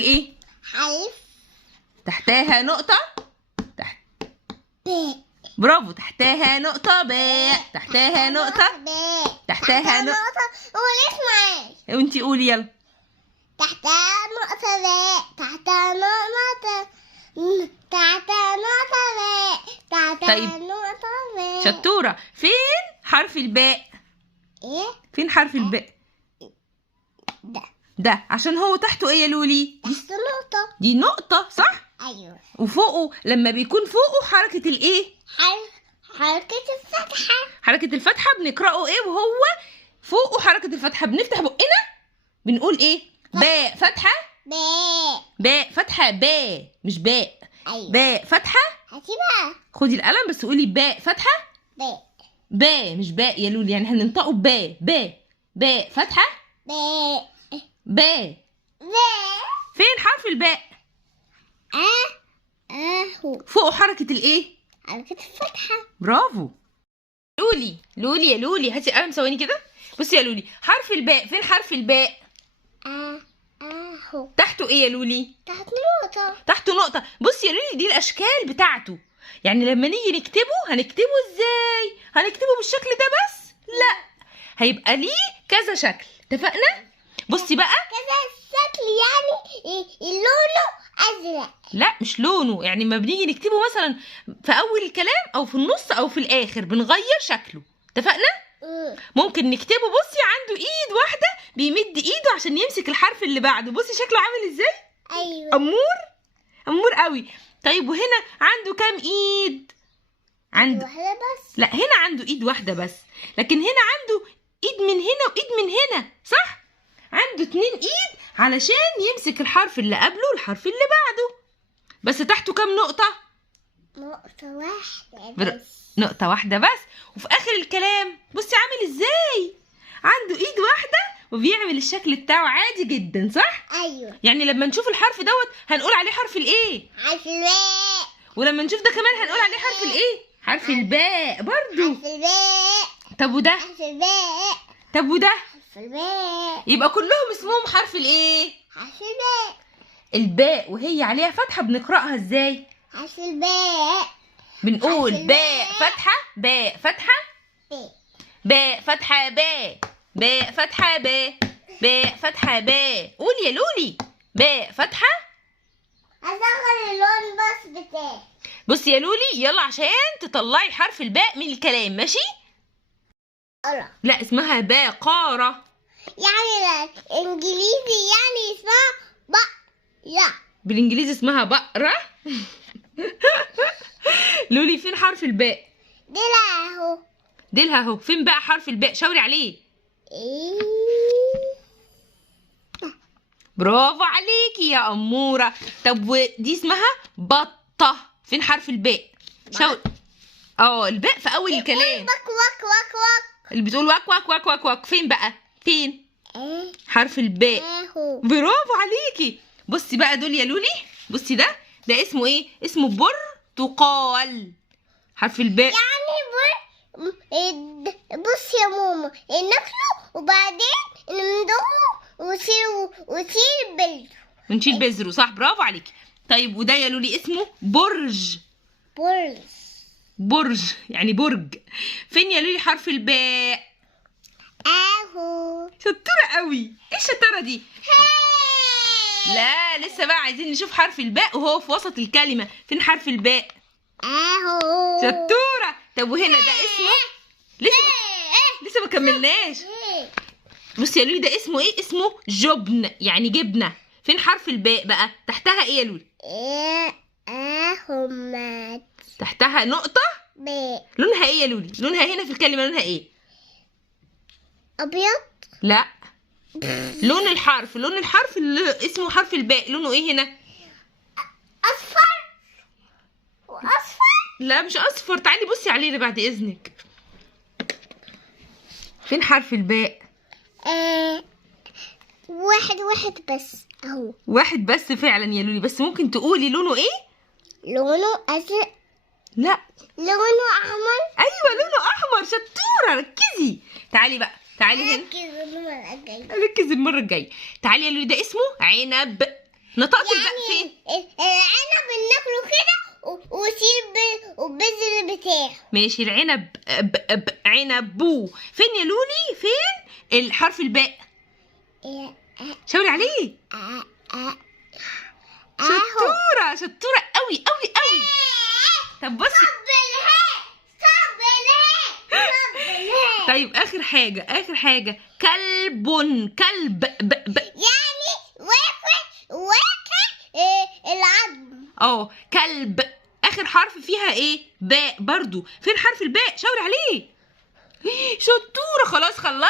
ايه؟ حرف تحتها نقطة. ب. برافو. تحتها نقطة باء. تحتها نقطة. تحتها نقطة. قولي معايا. وانتي قولي يلا. تحتها نقطة باء. تحتها نقطة. تحتها نقطة باء. تحتها طيب. نقطة باء. شطورة. فين حرف الباء؟ ايه؟ فين حرف الباء؟ ده عشان هو تحته ايه يا لولي؟ تحت نقطة. دي نقطة صح؟ ايوه. وفوقه لما بيكون فوقه حركة الايه؟ حركة الفتحة. حركة الفتحة بنقرأه ايه وهو فوقه حركة الفتحة؟ بنفتح بقنا بنقول ايه؟ باء فتحة. باء. باء فتحة باء مش باء. ايوه. باء فتحة. هاتي بقى. خدي القلم بس قولي باء فتحة. باء. باء مش باء يا لولي، يعني هننطقه باء. باء. باء فتحة. باء. باء. باء. فين حرف الباء؟ اهو. فوقه حركة الايه؟ حركة الفتحة. برافو. لولي لولي يا لولي هاتي القلم ثواني كده. بصي يا لولي، حرف الباء فين حرف الباء؟ اهو. تحته ايه يا لولي؟ تحت نقطة. تحته نقطة. بصي يا لولي، دي الأشكال بتاعته. يعني لما نيجي نكتبه هنكتبه ازاي؟ هنكتبه بالشكل ده بس؟ لا، هيبقى ليه كذا شكل. اتفقنا؟ بصي بقى. كذا الشكل يعني لونه أزرق. لا مش لونه، يعني ما بنيجي نكتبه مثلا في أول الكلام أو في النص أو في الآخر بنغير شكله. اتفقنا؟ ممكن نكتبه. بصي عنده ايد واحدة بيمد ايده عشان يمسك الحرف اللي بعده. بصي شكله عامل ازاي؟ أيوة. أمور قوي. طيب وهنا عنده كام ايد؟ عنده واحدة بس. لا، هنا عنده ايد واحدة بس، لكن هنا عنده ايد من هنا وايد من هنا صح؟ عنده 2 ايد علشان يمسك الحرف اللي قبله والحرف اللي بعده. بس تحته كام نقطة؟ نقطة واحدة بس. نقطة واحدة بس. وفي آخر الكلام بصي عامل ازاي؟ عنده ايد واحدة وبيعمل الشكل بتاعه عادي جدا صح؟ أيوة. يعني لما نشوف الحرف دوت هنقول عليه حرف الايه؟ حرف الباء. ولما نشوف ده كمان هنقول عليه حرف الايه؟ حرف الباء برضو. حرف الباء. طب وده؟ حرف الباء. طب وده؟ حرف الباء. يبقى كلهم اسمهم حرف الايه؟ حرف الباء. الباء وهي عليها فتحة بنقرأها ازاي؟ حرف الباء. بنقول حرف باء الباء. فتحة باء فتحة باء. باء فتحة باء باء فتحة باء باء فتحة باء. قول يا لولي. باء فتحة. أصغر اللون بس بتاعي. بصي يا لولي يلا عشان تطلعي حرف الباء من الكلام ماشي؟ أرى. لا اسمها باقارة. يعني الإنجليزي يعني اسمها بقرة. بالانجليزي اسمها بقرة. لولي فين حرف الباء؟ دلع اهو. ديلها اهو. فين بقى حرف الباء؟ شاوري عليه. إيه؟ برافو عليكي يا أمورة. طب ودي اسمها بطة. فين حرف الباء؟ شاور. الباء في أول الكلام. وك وك وك وك. اللي بتقول وك وك وك وك وك. فين بقى؟ فين؟ ايه حرف الباء. اهو. برافو عليكي. بصي بقى دول يا لولي. بصي ده اسمه ايه؟ اسمه برتقال. حرف الباء. يعني بص يا ماما ناكله وبعدين نمضغه وسيل بلده ونشيل بذره صح. برافو عليكي. طيب وده يا لولي اسمه برج. برج. برج يعني برج. فين يا لولي حرف الباء؟ اهو. شطورة قوي. ايه الشطارة دي؟ لا لسه بقى عايزين نشوف حرف الباء وهو في وسط الكلمة. فين حرف الباء؟ اهو. شطورة. طب وهنا ده اسمه لسه ما كملناش. بصي يا لولي ده اسمه ايه؟ اسمه جبن يعني جبنة. فين حرف الباء بقى؟ تحتها ايه يا لولي؟ اهو مات. تحتها نقطة. باء. لونها ايه يا لولي؟ لونها هنا في الكلمة لونها ايه؟ ابيض. لا، لون الحرف اللي اسمه حرف الباء لونه ايه هنا؟ اصفر واصفر. لا مش اصفر. تعالي بصي عليه بعد اذنك. فين حرف الباء؟ واحد بس اهو. واحد بس فعلا يا لولي. بس ممكن تقولي لونه ايه؟ لونه ازرق. لا، لونه احمر. ايوه لونه احمر. شطوره. ركزي. تعالي بقى. تعالي هنا. ركز المرة الجاية. ركزي المره الجايه. تعالي يا لولي ده اسمه عنب. نطقت الباء فين؟ العنب بناكله كده وسيب البذر بتاعه. ماشي، العنب عنبو. فين يا لولي؟ فين الحرف الباء؟ شاوري عليه. شطورة شطورة قوي قوي قوي. طب بصي. طيب آخر حاجة كلب. كلب يعني واكل العظم. كلب. آخر حرف فيها ايه؟ باء برضو. فين حرف الباء؟ شاوري عليه. شطورة. خلاص خلصنا.